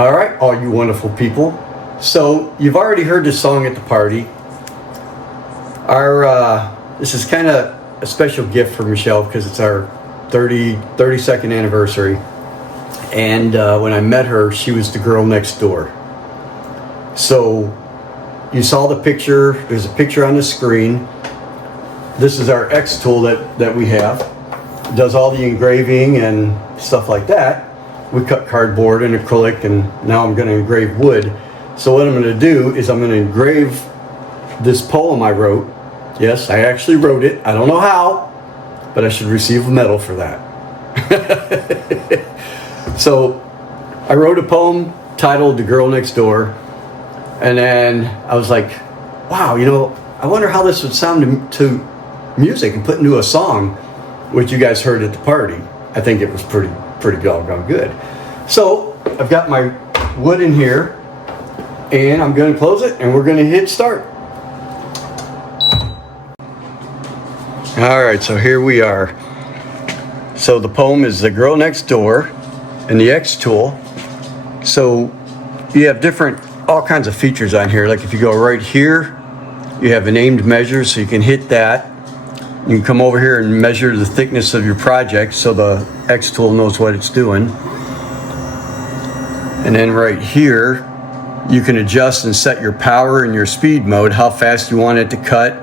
All right, all you wonderful people. So you've already heard this song at the party. This is kind of a special gift for Michelle because it's our 32nd anniversary. And when I met her, she was the girl next door. So you saw the picture. There's a picture on the screen. This is our X tool that we have. It does all the engraving and stuff like that. We cut cardboard and acrylic, and now I'm going to engrave wood. So what I'm going to do is I'm going to engrave this poem I wrote. Yes, I actually wrote it. I don't know how, but I should receive a medal for that. So I wrote a poem titled The Girl Next Door, and then I was like, wow, you know, I wonder how this would sound to music and put into a song, which you guys heard at the party. I think it was pretty doggone good. So I've got my wood in here, and I'm going to close it, and we're going to hit start. All right, so here we are. So the poem is The Girl Next Door and the X tool. So you have all kinds of features on here. Like if you go right here, you have a named measure, so you can hit that. You can come over here and measure the thickness of your project so the X tool knows what it's doing. And then right here, you can adjust and set your power and your speed mode, how fast you want it to cut,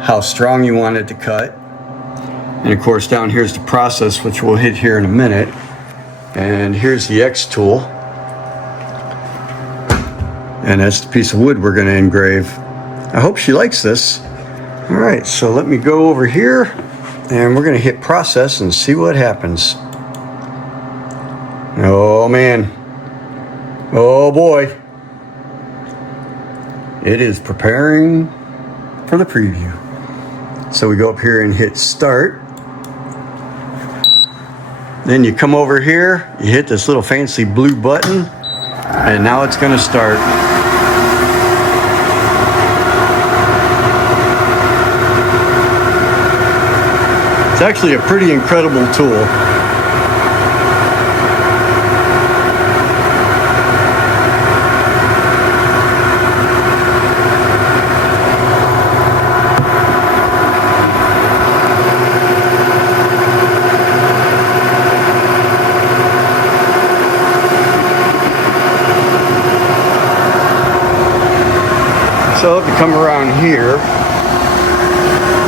how strong you want it to cut. And of course down here's the process, which we'll hit here in a minute. And here's the X tool. And that's the piece of wood we're going to engrave. I hope she likes this. All right, so let me go over here and we're going to hit process and see what happens. Oh man. Oh boy. It is preparing for the preview. So we go up here and hit start. Then you come over here, you hit this little fancy blue button, and now it's going to start. It's actually a pretty incredible tool. So if you come around here,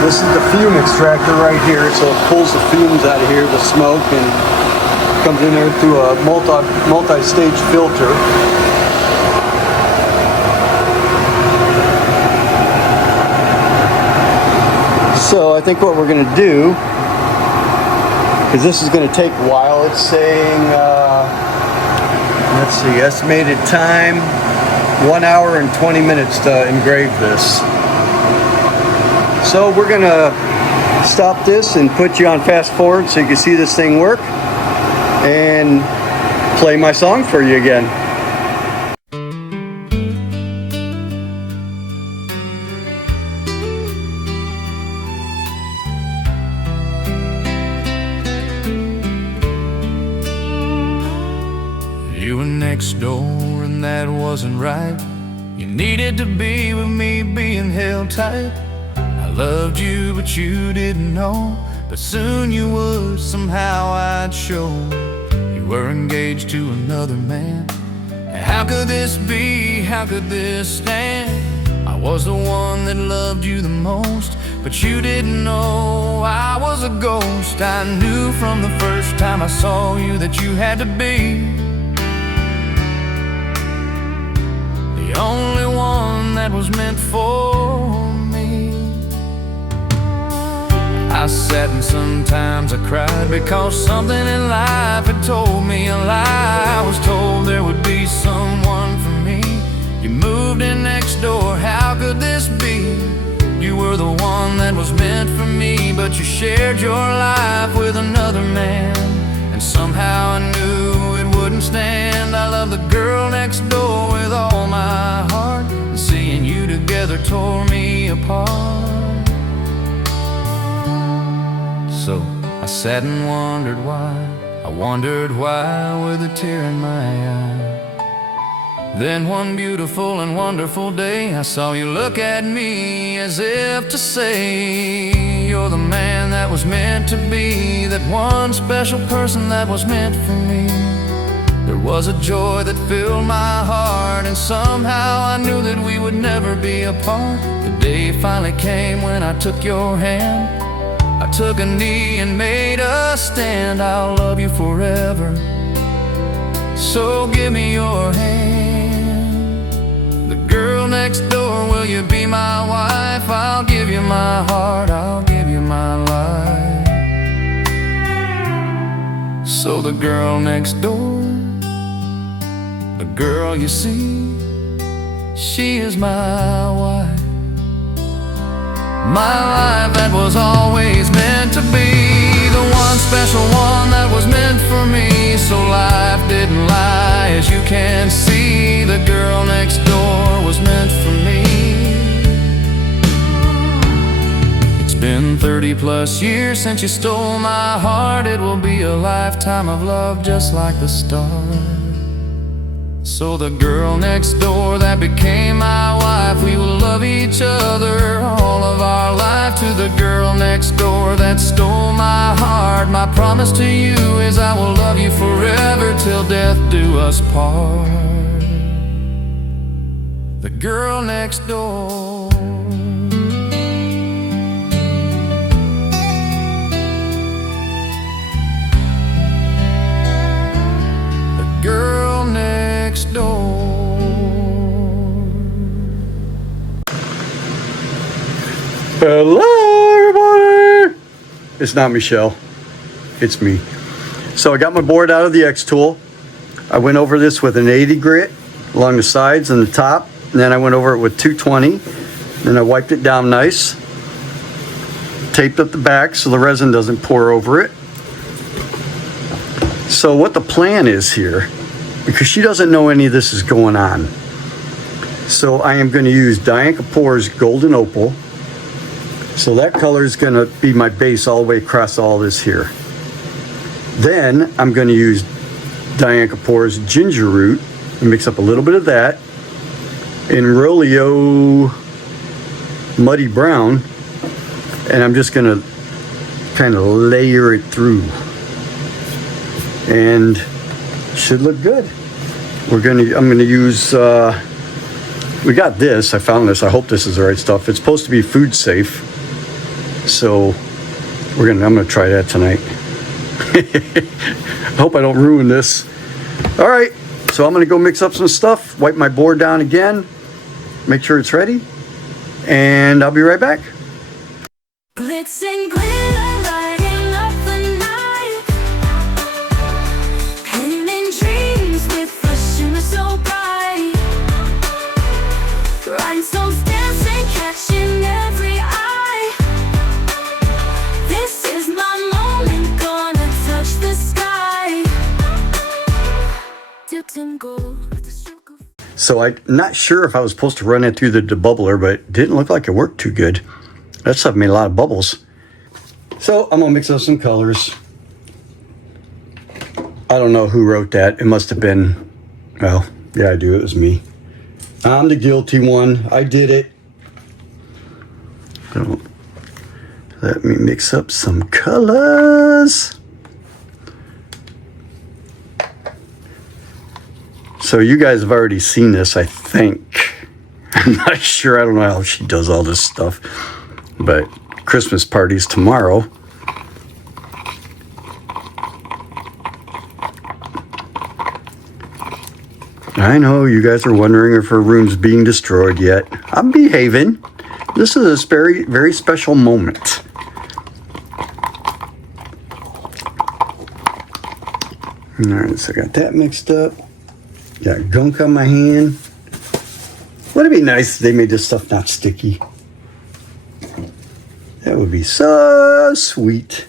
this is the fume extractor right here. So it pulls the fumes out of here, the smoke, and comes in there through a multi-stage filter. So I think what we're going to do, because this is going to take a while, it's saying, let's see, estimated time, 1 hour and 20 minutes to engrave this. So we're gonna stop this and put you on fast forward so you can see this thing work and play my song for you again. You were next door and that wasn't right. You needed to be with me, being held tight. I loved you but you didn't know, but soon you would, somehow I'd show. You were engaged to another man. How could this be? How could this stand? I was the one that loved you the most, but you didn't know I was a ghost. I knew from the first time I saw you that you had to be the only one that was meant for me. I sat and sometimes I cried because something in life had told me a lie. I was told there would be someone for me. You moved in next door, how could this be? You were the one that was meant for me, but you shared your life with another man. And somehow I knew it wouldn't stand. I love the girl next door with all my heart, and seeing you together tore me apart. So I sat and wondered why. I wondered why with a tear in my eye. Then one beautiful and wonderful day, I saw you look at me as if to say, you're the man that was meant to be, that one special person that was meant for me. There was a joy that filled my heart, and somehow I knew that we would never be apart. The day finally came when I took your hand. I took a knee and made a stand. I'll love you forever, so give me your hand. The girl next door, will you be my wife? I'll give you my heart, I'll give you my life. So the girl next door, the girl you see, she is my wife. My life that was always meant to be, the one special one that was meant for me. So life didn't lie, as you can see, the girl next door was meant for me. It's been 30 plus years since you stole my heart. It will be a lifetime of love just like the stars. So the girl next door that became my wife, we will love each other all of our life. To the girl next door that stole my heart, my promise to you is I will love you forever till death do us part. The girl next door. The girl next door. Hello, everybody! It's not Michelle, it's me. So I got my board out of the X tool. I went over this with an 80 grit along the sides and the top, and then I went over it with 220. Then I wiped it down nice, taped up the back so the resin doesn't pour over it. So what the plan is here, because she doesn't know any of this is going on, so I am going to use Diane Kapoor's Golden Opal. So that color is going to be my base all the way across all this here. Then I'm going to use Diane Kapoor's Ginger Root and mix up a little bit of that in Rolio Muddy Brown, and I'm just going to kind of layer it through, and should look good. I'm going to use we got this, I found this, I hope this is the right stuff. It's supposed to be food safe, so I'm gonna try that tonight. I hope I don't ruin this. All right, so I'm gonna go mix up some stuff, wipe my board down again, make sure it's ready, and I'll be right back. Glitz and glitter, lighting up the night, painting dreams with a shimmer so bright, rhinestones dancing, catching every eye. This is my moment, gonna touch the sky, dipped in gold. So I'm not sure if I was supposed to run it through the debubbler, but it didn't look like it worked too good. That stuff made a lot of bubbles. So I'm gonna mix up some colors. I don't know who wrote that. It must have been, well, yeah, I do, it was me. I'm the guilty one, I did it. So let me mix up some colors. So you guys have already seen this, I think. I'm not sure, I don't know how she does all this stuff. But Christmas party's tomorrow. I know you guys are wondering if her room's being destroyed yet. I'm behaving. This is a very, very special moment. All right, so I got that mixed up. Got gunk on my hand. Would it be nice if they made this stuff not sticky? That would be so sweet.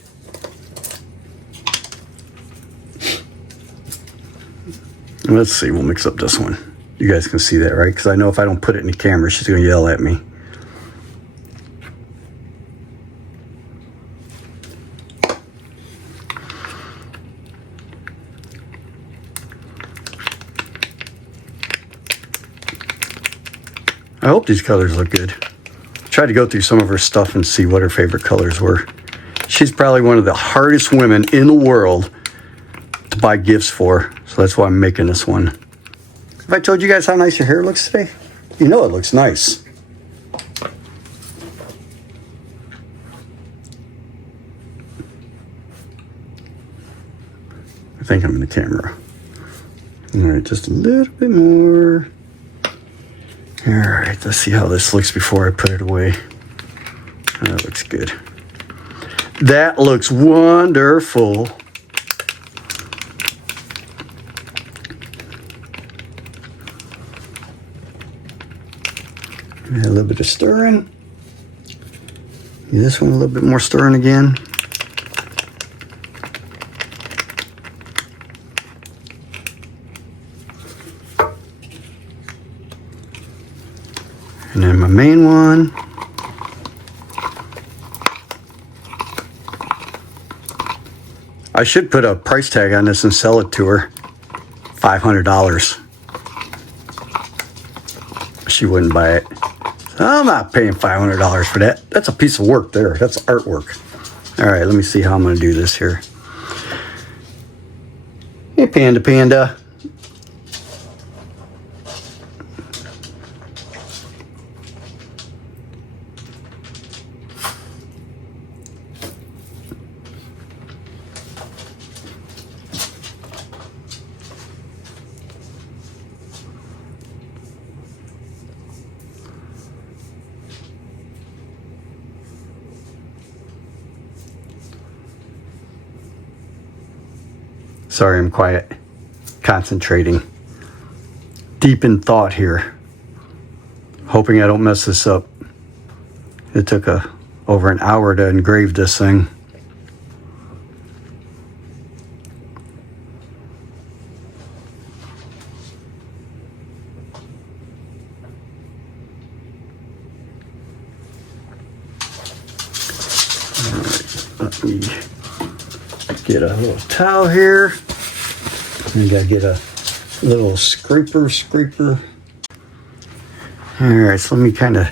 Let's see, we'll mix up this one. You guys can see that, right? Because I know if I don't put it in the camera, she's going to yell at me. I hope these colors look good. I tried to go through some of her stuff and see what her favorite colors were. She's probably one of the hardest women in the world to buy gifts for, so that's why I'm making this one. Have I told you guys how nice your hair looks today? You know it looks nice. I think I'm in the camera. All right, just a little bit more. All right, let's see how this looks before I put it away. That looks good. That looks wonderful. A little bit of stirring. This one a little bit more stirring again. And then my main one. I should put a price tag on this and sell it to her. $500. She wouldn't buy it. I'm not paying $500 for that. That's a piece of work there. That's artwork. All right, let me see how I'm gonna do this here. Hey, Panda Panda. Sorry, I'm quiet. Concentrating. Deep in thought here. Hoping I don't mess this up. It took over an hour to engrave this thing. All right, let me get a little towel here. I gotta get a little scraper. All right, so let me kind of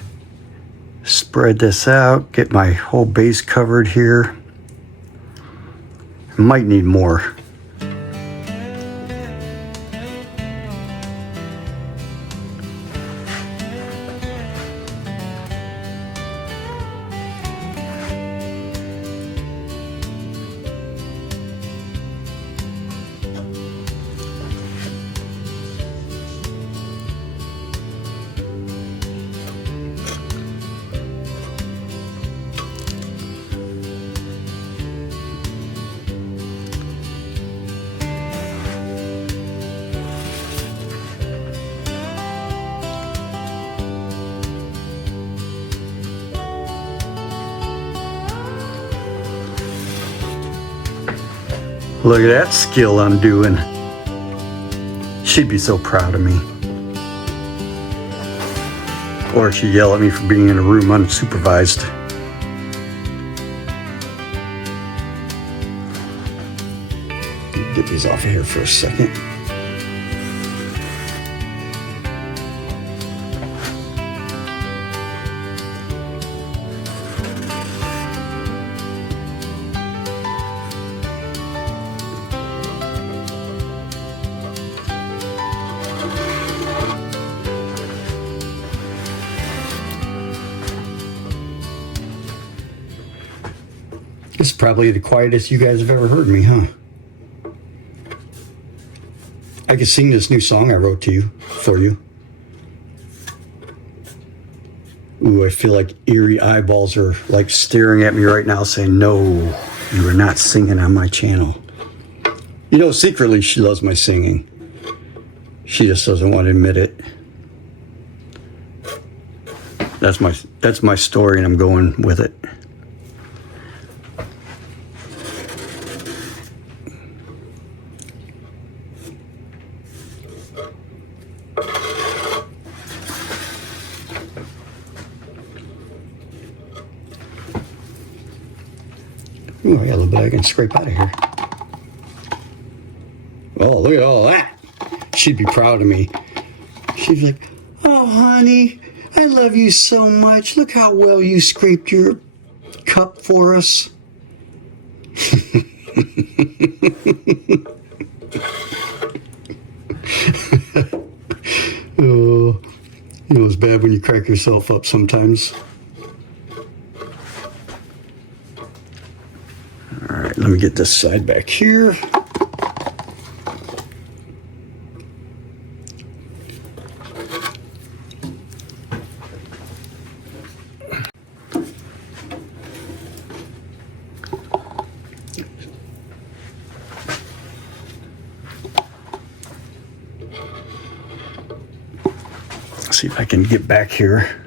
spread this out, get my whole base covered here. I might need more. Look at that skill I'm doing. She'd be so proud of me. Or she'd yell at me for being in a room unsupervised. Get these off of here for a second. This is probably the quietest you guys have ever heard me, huh? I could sing this new song I wrote for you. Ooh, I feel like eerie eyeballs are like staring at me right now saying, no, you are not singing on my channel. You know, secretly she loves my singing. She just doesn't want to admit it. That's my story and I'm going with it. Ooh, I got a little bit I can scrape out of here. Oh, look at all that. She'd be proud of me. She'd be like, oh, honey, I love you so much. Look how well you scraped your cup for us. Oh, you know it's bad when you crack yourself up sometimes. All right, let me get this side back here. See if I can get back here.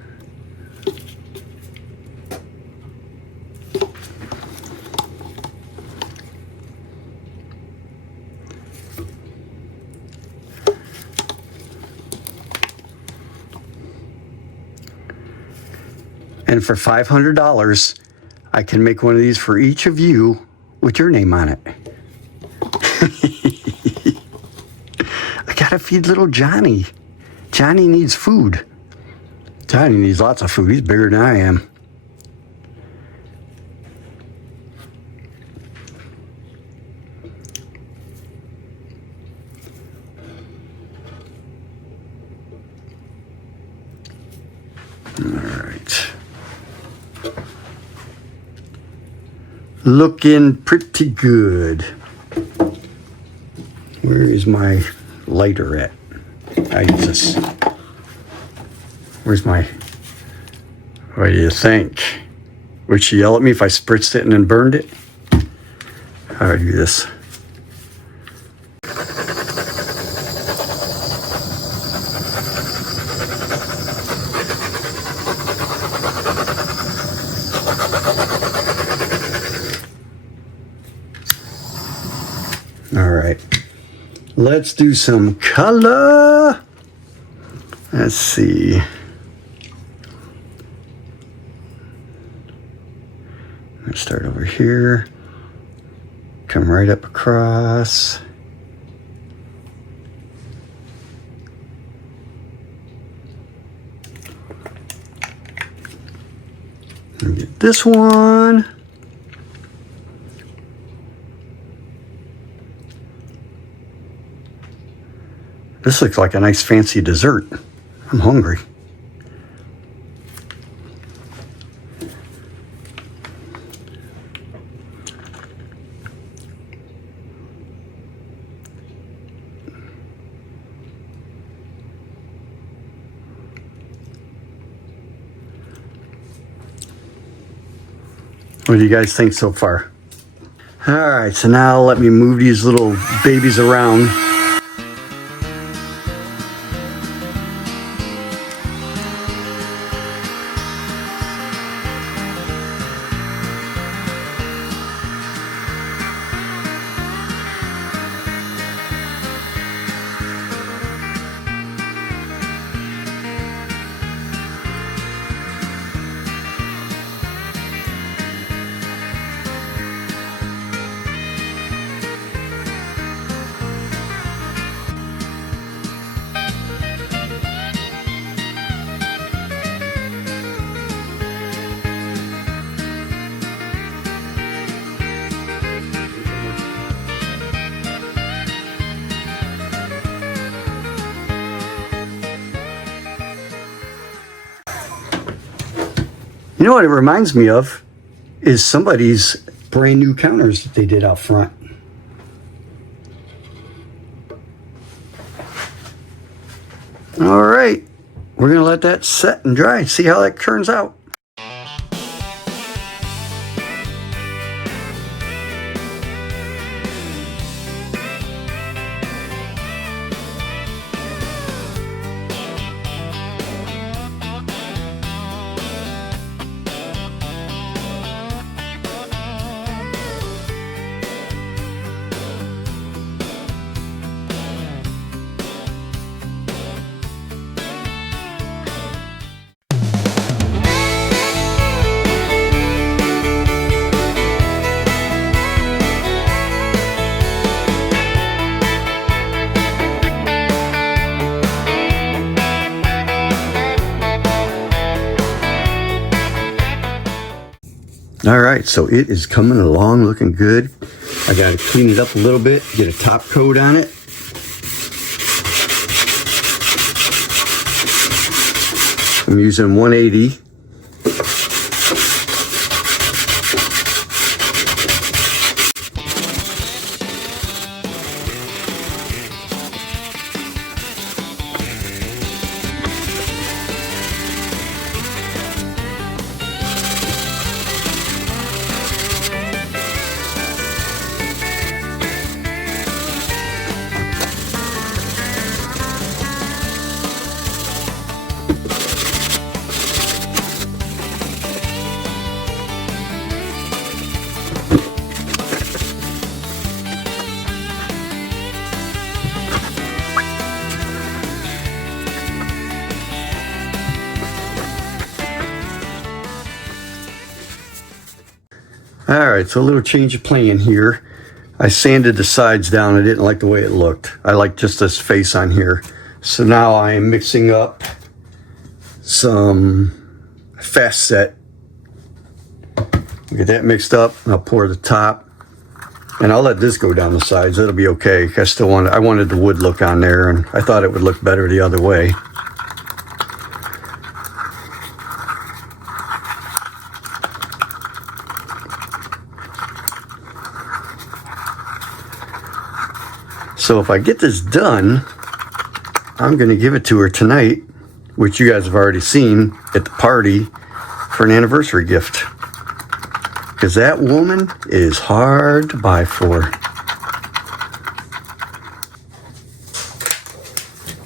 And for $500, I can make one of these for each of you with your name on it. I gotta feed little Johnny. Johnny needs food. Johnny needs lots of food. He's bigger than I am. All right. Looking pretty good. Where is my lighter at? I use this. Where's my... What do you think? Would she yell at me if I spritzed it and then burned it? How do I do this? All right. Let's do some color. Let's see. Let's start over here. Come right up across. And get this one. This looks like a nice fancy dessert. I'm hungry. What do you guys think so far? All right, so now let me move these little babies around. You know what it reminds me of is somebody's brand new counters that they did out front. All right, we're gonna let that set and dry, see how that turns out. All right, so it is coming along looking good. I got to clean it up a little bit, get a top coat on it. I'm using 180. All right, so a little change of plan here. I sanded the sides down. I didn't like the way it looked. I like just this face on here. So now I am mixing up some fast set. Get that mixed up, and I'll pour the top. And I'll let this go down the sides. It'll be okay. I wanted the wood look on there, and I thought it would look better the other way. So if I get this done, I'm going to give it to her tonight, which you guys have already seen at the party, for an anniversary gift. Because that woman is hard to buy for.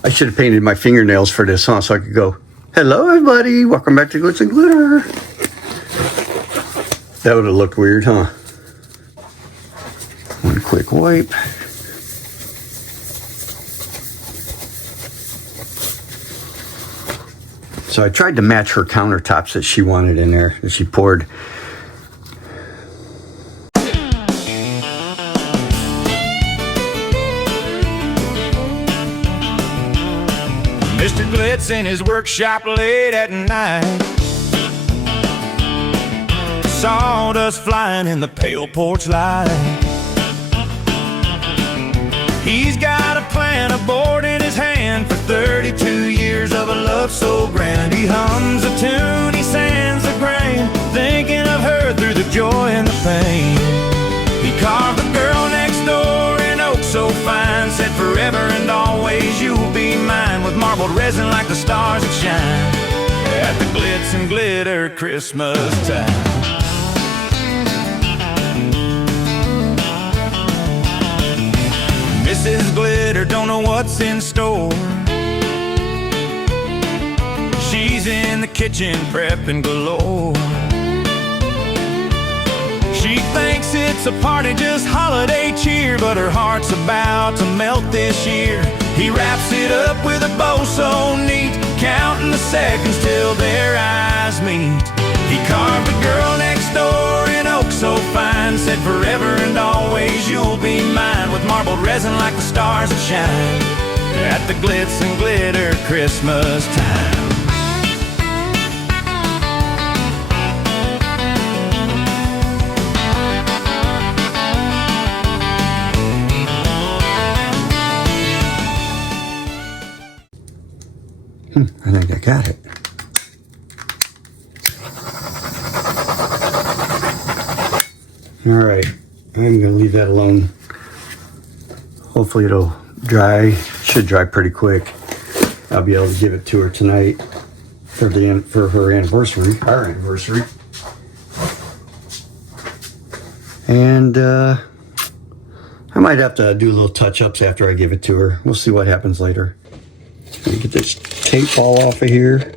I should have painted my fingernails for this, huh? So I could go, hello everybody, welcome back to Glitz and Glitter. That would have looked weird, huh? One quick wipe. So I tried to match her countertops that she wanted in there, that she poured. Mr. Glitz in his workshop late at night, sawdust flying in the pale porch light. He's got a plan, a board in his hand for 32 years of a love so grand. He hums a tune, he sands the grain, thinking of her through the joy and the pain. He carved the girl next door in oak so fine, said forever and always you'll be mine, with marbled resin like the stars that shine at the Glitz and Glitter Christmas time. Mrs. Glitter don't know what's in store. She's in the kitchen prepping galore. She thinks it's a party, just holiday cheer, but her heart's about to melt this year. He wraps it up with a bow so neat, counting the seconds till their eyes meet. He carved a girl next door in oak so fine, said forever and always you'll be mine, with marbled resin like the stars that shine at the Glitz and Glitter Christmas time. I think I got it. All right, I'm gonna leave that alone. Hopefully it'll dry. Should dry pretty quick. I'll be able to give it to her tonight for her anniversary, our anniversary. And I might have to do little touch-ups after I give it to her. We'll see what happens later. Let me get this tape all off of here.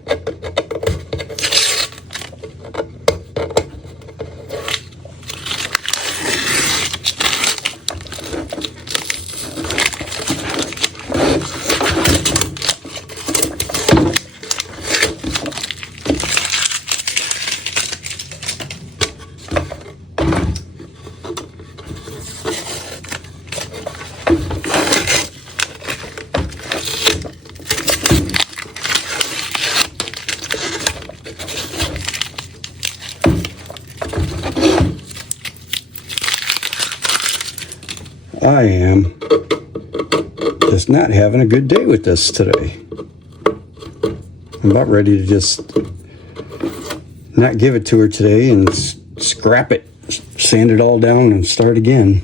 I am just not having a good day with this today. I'm about ready to just not give it to her today and scrap it, sand it all down and start again.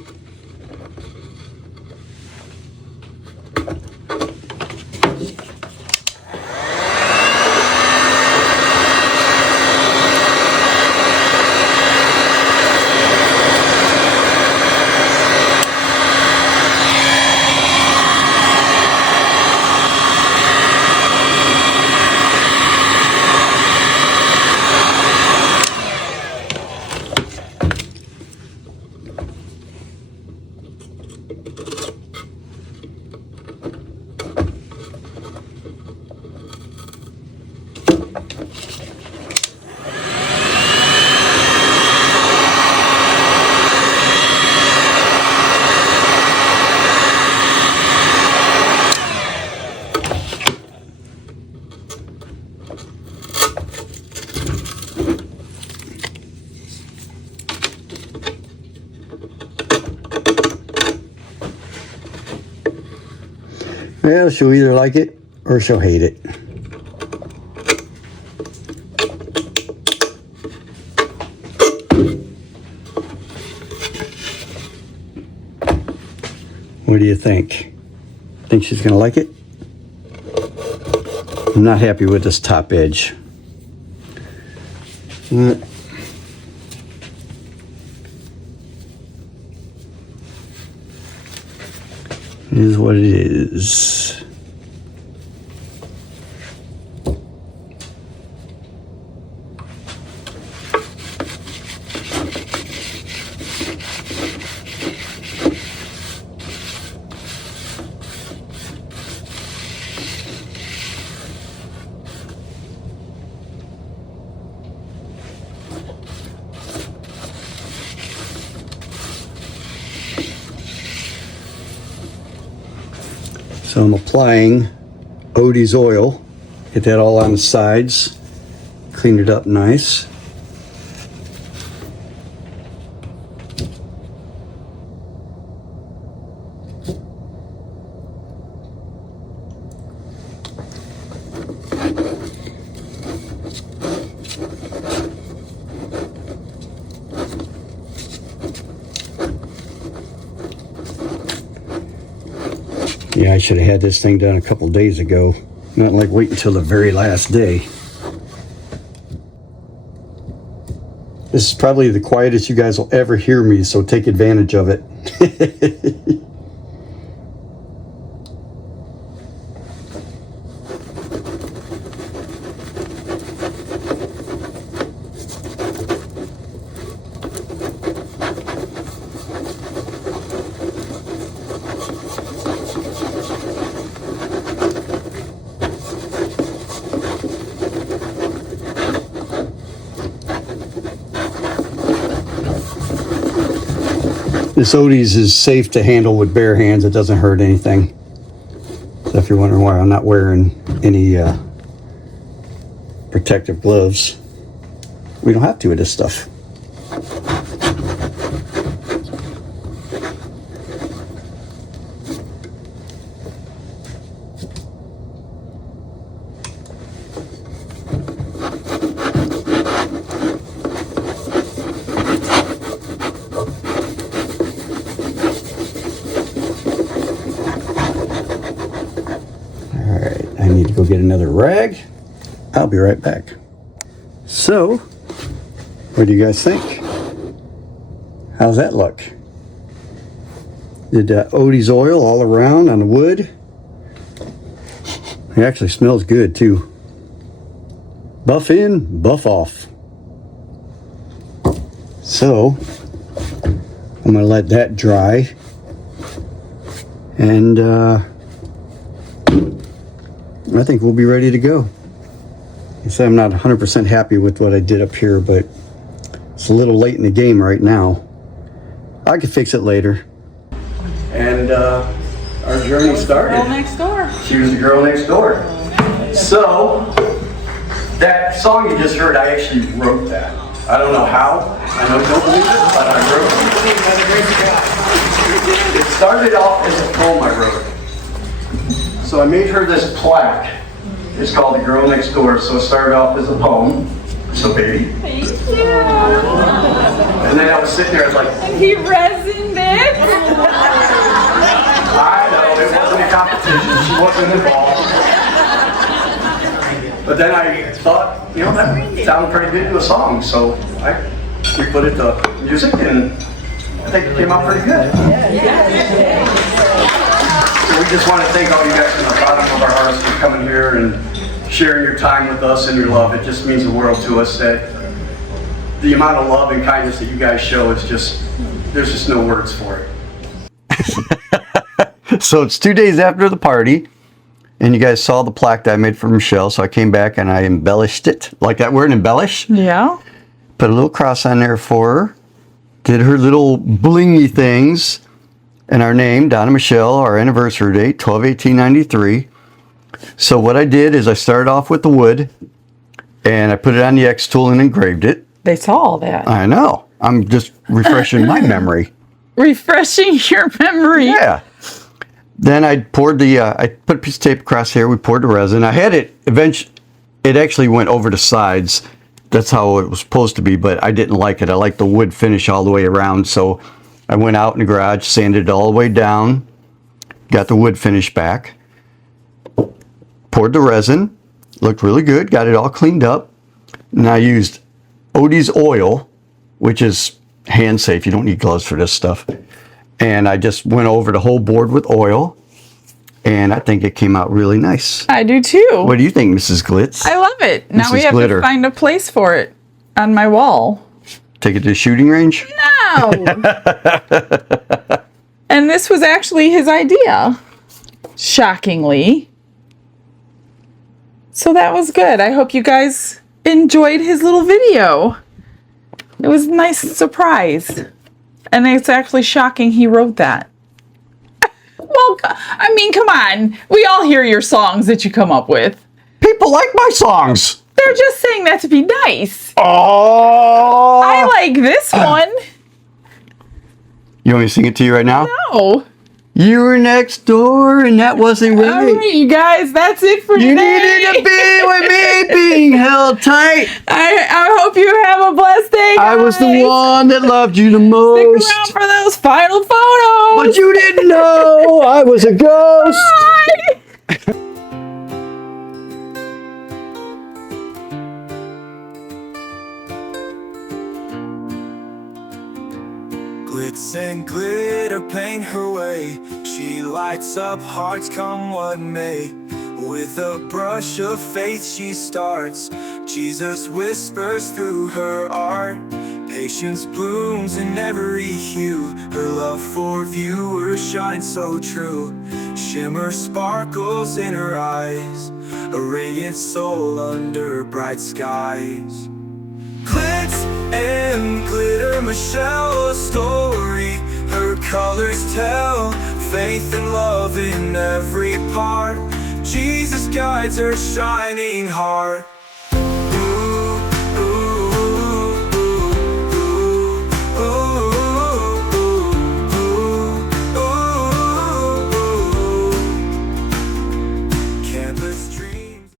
Well, she'll either like it or she'll hate it. What do you think? Think she's gonna like it? I'm not happy with this top edge. It is what it is. So I'm applying Odie's oil, get that all on the sides, clean it up nice. Yeah, I should have had this thing done a couple days ago. Not like wait until the very last day. This is probably the quietest you guys will ever hear me, so take advantage of it. This Odie's is safe to handle with bare hands. It doesn't hurt anything. So if you're wondering why I'm not wearing any protective gloves, we don't have to with this stuff. Go get another rag. I'll be right back. So, what do you guys think? How's that look? Did Odie's oil all around on the wood? It actually smells good too. Buff in, buff off. So, I'm gonna let that dry. And I think we'll be ready to go. I say I'm not 100% happy with what I did up here, but it's a little late in the game right now. I could fix it later. And our journey started. Girl next door. She was the girl next door. So, that song you just heard, I actually wrote that. I don't know how. I don't believe it, but I wrote it. It's started off as a poem I wrote. So I made her this plaque. It's called The Girl Next Door. So it started off as a poem. So baby. Thank you. And then I was sitting there, I was like, And he resined it. I know, it wasn't a competition. She wasn't involved. But then I thought, you know, that sounded pretty good to a song. So we put it to music, and I think it came out pretty good. So we just want to thank all you guys from the bottom of our hearts for coming here and sharing your time with us and your love. It just means the world to us that the amount of love and kindness that you guys show is just, there's just no words for it. So it's 2 days after the party, and you guys saw the plaque that I made for Michelle, so I came back and I embellished it. Like that word, embellish? Yeah. Put a little cross on there for her. Did her little blingy things. And our name, Donna Michelle, our anniversary date, 12/18/93. So what I did is I started off with the wood, and I put it on the X tool and engraved it. They saw all that. I know. I'm just refreshing my memory. Refreshing your memory. Yeah. Then I poured the, I put a piece of tape across here. We poured the resin. I had it, eventually, it actually went over the sides. That's how it was supposed to be, but I didn't like it. I like the wood finish all the way around. So I went out in the garage, sanded it all the way down, got the wood finish back, poured the resin, looked really good, got it all cleaned up. And I used Odie's oil, which is hand safe. You don't need gloves for this stuff. And I just went over the whole board with oil, and I think it came out really nice. I do too. What do you think, Mrs. Glitz? I love it. Now we Mrs. have Glitter. to find a place for it on my wall. Take it to the shooting range? No. And this was actually his idea. Shockingly. So that was good. I hope you guys enjoyed his little video. It was a nice surprise. And it's actually shocking he wrote that. Well, I mean, come on. We all hear your songs that you come up with. People like my songs. They're just saying that to be nice. Oh! I like this one. You want me to sing it to you right now? No. You were next door and that wasn't All right. right, you guys, that's it for You today. needed to be with me, being held tight. I hope you have a blessed day, guys. I was the one that loved you the most. Stick around for those final photos. But you didn't know I was a ghost. Bye. Glitz and glitter paint her way. She lights up hearts come what may. With a brush of faith she starts. Jesus whispers through her art. Patience blooms in every hue. Her love for viewers shines so true. Shimmer sparkles in her eyes. A radiant soul under bright skies. Glitz and glitter, Michelle, a story. Her colors tell faith and love in every part. Jesus guides her shining heart.